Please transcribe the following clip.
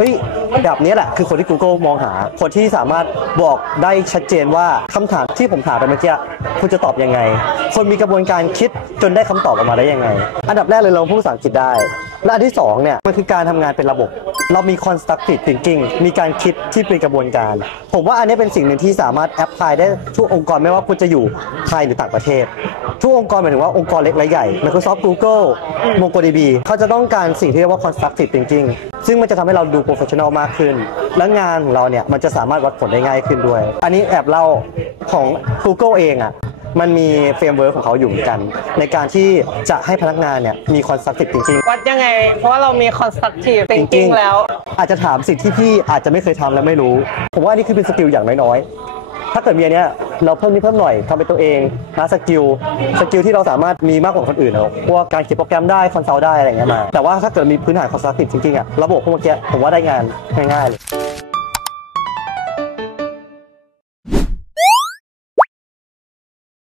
เฮ้ยแบบนี้แหละคือคนที่ Google มองหาคนที่สามารถบอกได้ชัดเจนว่าคำถามที่ผมถามไปเมื่อกี้คุณจะตอบยังไงคนมีกระบวนการคิดจนได้คำตอบออกมาได้ยังไงอันดับแรกเลยเราพูดภาษาอังกฤษได้และอันที่2เนี่ยมันคือการทำงานเป็นระบบเรามี constructive thinking มีการคิดที่เป็นกระบวนการผมว่าอันนี้เป็นสิ่งหนึ่งที่สามารถแอพพลายได้ทุกองค์กรไม่ว่าคุณจะอยู่ไทยหรือต่างประเทศทุกองค์กรหมายถึงว่าองค์กรเล็กและใหญ่ Microsoft Google MongoDB เขาจะต้องการสิ่งที่เรียกว่า constructive thinking ซึ่งมันจะทำให้เราดู professional มากขึ้นและงานของเราเนี่ยมันจะสามารถวัดผลได้ง่ายขึ้นด้วยอันนี้แอบเล่าของ Google เองอ่ะมันมีเฟรมเวิร์กของเขาอยู่เหมือนกันในการที่จะให้พนักงานเนี่ยมี constructive thinking วัดยังไงเพราะว่าเรามี constructive thinking แล้วอาจจะถามสิ่งที่พี่อาจจะไม่เคยทำและไม่รู้ผมว่านี่คือเป็นสกิลอย่างน้อยๆถ้าเกิดมีอันเนี้ยเราเพิ่มนิดเพิ่มหน่อยทำเป็นตัวเองหาสกิลที่เราสามารถมีมากกว่าคนอื่นนะพวกการเขียนโปรแกรมได้คอนซัลท์ได้อะไรอย่างเงี้ยมาแต่ว่าถ้าเกิดมีพื้นฐาน constructive thinking อะระบบพวกเมื่อกี้ผมว่าได้งานง่ายๆเลย